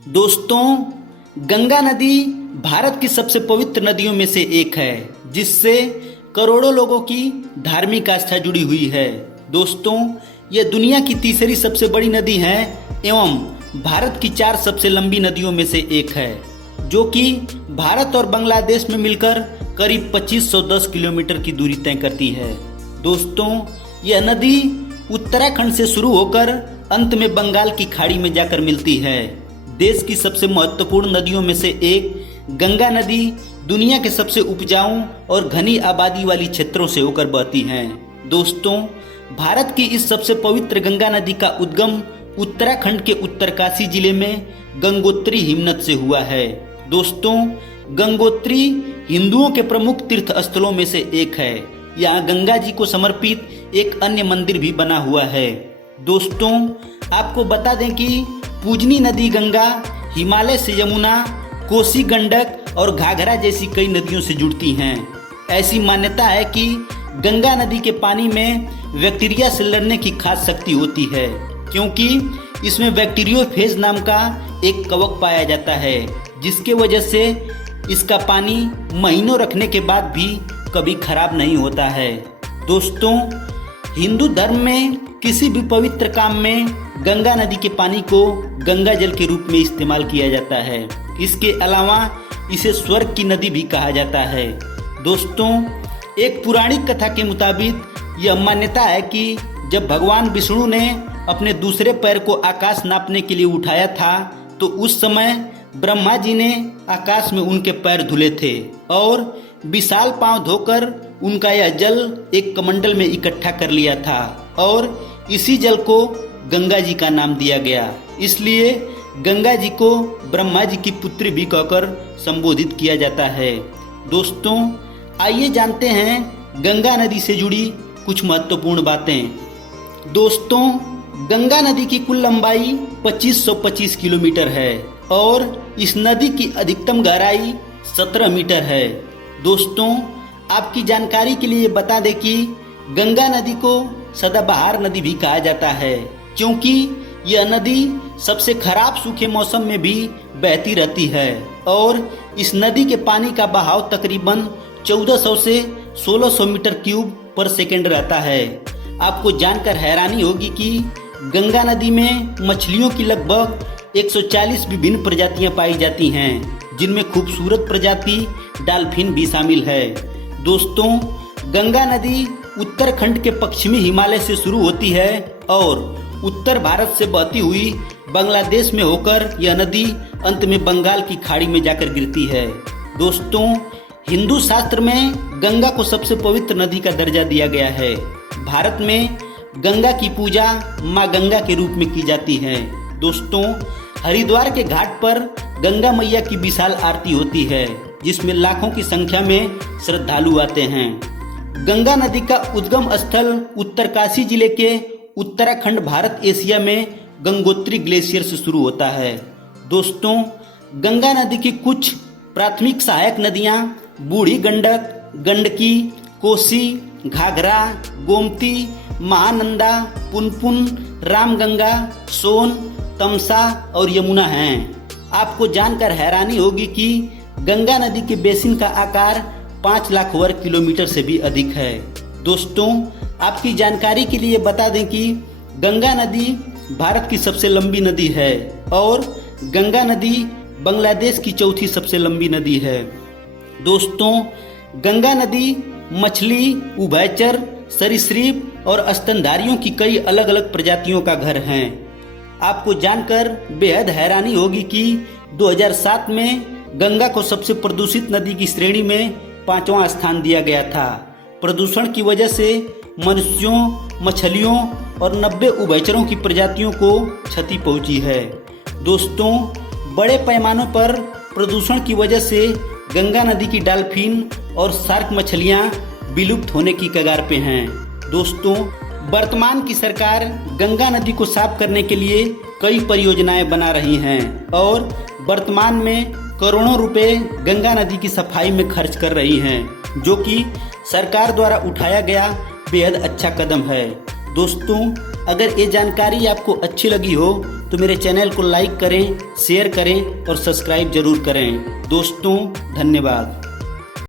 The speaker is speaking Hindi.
दोस्तों, गंगा नदी भारत की सबसे पवित्र नदियों में से एक है, जिससे करोड़ों लोगों की धार्मिक आस्था जुड़ी हुई है। दोस्तों, यह दुनिया की तीसरी सबसे बड़ी नदी है एवं भारत की 4 सबसे लंबी नदियों में से एक है, जो कि भारत और बांग्लादेश में मिलकर करीब 2510 किलोमीटर की दूरी तय करती है। दोस्तों, यह नदी उत्तराखंड से शुरू होकर अंत में बंगाल की खाड़ी में जाकर मिलती है। देश की सबसे महत्वपूर्ण नदियों में से एक गंगा नदी दुनिया के सबसे उपजाऊ और घनी आबादी वाली क्षेत्रों से होकर बहती है। दोस्तों, भारत की इस सबसे पवित्र गंगा नदी का उद्गम उत्तराखंड के उत्तरकाशी जिले में गंगोत्री हिमनद से हुआ है। दोस्तों, गंगोत्री हिंदुओं के प्रमुख तीर्थ स्थलों में से एक है। यहाँ गंगा जी को समर्पित एक अन्य मंदिर भी बना हुआ है। दोस्तों, आपको बता दें कि पूजनी नदी गंगा हिमालय से यमुना, कोसी, गंडक और घाघरा जैसी कई नदियों से जुड़ती हैं। ऐसी मान्यता है कि गंगा नदी के पानी में बैक्टीरिया से लड़ने की खास शक्ति होती है, क्योंकि इसमें बैक्टीरियोफेज नाम का एक कवक पाया जाता है, जिसके वजह से इसका पानी महीनों रखने के बाद भी कभी खराब नहीं होता है। दोस्तों, हिंदू धर्म में किसी भी पवित्र काम में गंगा नदी के पानी को गंगा जल के रूप में इस्तेमाल किया जाता है। इसके अलावा इसे स्वर्ग की नदी भी कहा जाता है। दोस्तों, एक पौराणिक कथा के मुताबिक यह मान्यता है कि जब भगवान विष्णु ने अपने दूसरे पैर को आकाश नापने के लिए उठाया था, तो उस समय ब्रह्मा जी ने आकाश में उनके पैर धुले थे और विशाल पांव धोकर उनका यह जल एक कमंडल में इकट्ठा कर लिया था और इसी जल को गंगा जी का नाम दिया गया। इसलिए गंगा जी को ब्रह्मा जी की पुत्री भी कहकर संबोधित किया जाता है। दोस्तों, आइए जानते हैं गंगा नदी से जुड़ी कुछ महत्वपूर्ण बातें। दोस्तों, गंगा नदी की कुल लंबाई 2525 किलोमीटर है और इस नदी की अधिकतम गहराई 17 मीटर है। दोस्तों, आपकी जानकारी के लिए बता दें कि गंगा नदी को सदाबहार नदी भी कहा जाता है, क्योंकि यह नदी सबसे खराब सूखे मौसम में भी बहती रहती है और इस नदी के पानी का बहाव तकरीबन 1400 से 1600 मीटर क्यूब पर सेकंड रहता है। आपको जानकर हैरानी होगी कि गंगा नदी में मछलियों की लगभग 140 विभिन्न प्रजातियां पाई जाती हैं, जिनमें खूबसूरत प्रजाति डॉल्फिन भी शामिल है। दोस्तों, गंगा नदी उत्तराखंड के पश्चिमी हिमालय से शुरू होती है और उत्तर भारत से बहती हुई बांग्लादेश में होकर यह नदी अंत में बंगाल की खाड़ी में जाकर गिरती है। दोस्तों, हिंदू शास्त्र में गंगा को सबसे पवित्र नदी का दर्जा दिया गया है। भारत में गंगा की पूजा माँ गंगा के रूप में की जाती है। दोस्तों, हरिद्वार के घाट पर गंगा मैया की विशाल आरती होती है, जिसमें लाखों की संख्या में श्रद्धालु आते हैं। गंगा नदी का उद्गम स्थल उत्तरकाशी जिले के उत्तराखंड भारत एशिया में गंगोत्री ग्लेशियर से शुरू होता है। दोस्तों, गंगा नदी की कुछ प्राथमिक सहायक नदियां बूढ़ी गंडक, गंडकी, कोसी, घाघरा, गोमती, महानंदा, पुनपुन, रामगंगा, सोन, तमसा और यमुना हैं। आपको जानकर हैरानी होगी कि गंगा नदी के बेसिन का आकार 5 लाख वर्ग किलोमीटर से भी अधिक है। दोस्तों, आपकी जानकारी के लिए बता दें कि गंगा नदी भारत की सबसे लंबी नदी है और गंगा नदी बांग्लादेश की चौथी सबसे लंबी नदी है। दोस्तों, गंगा नदी मछली, उभयचर, सरीसृप और स्तनधारियों की कई अलग अलग प्रजातियों का घर है। आपको जानकर बेहद हैरानी होगी कि 2007 में गंगा को सबसे प्रदूषित नदी की श्रेणी में 5वां स्थान दिया गया था। प्रदूषण की वजह से मनुष्यों, मछलियों और 90 उभयचरों की प्रजातियों को क्षति पहुंची है। दोस्तों, बड़े पैमानों पर प्रदूषण की वजह से गंगा नदी की डॉल्फिन और शार्क मछलियां विलुप्त होने की कगार पे हैं। दोस्तों, वर्तमान की सरकार गंगा नदी को साफ करने के लिए कई परियोजनाएं बना रही हैं और वर्तमान में करोड़ों रुपए गंगा नदी की सफाई में खर्च कर रही हैं, जो कि सरकार द्वारा उठाया गया बेहद अच्छा कदम है। दोस्तों, अगर ये जानकारी आपको अच्छी लगी हो तो मेरे चैनल को लाइक करें, शेयर करें और सब्सक्राइब जरूर करें। दोस्तों, धन्यवाद।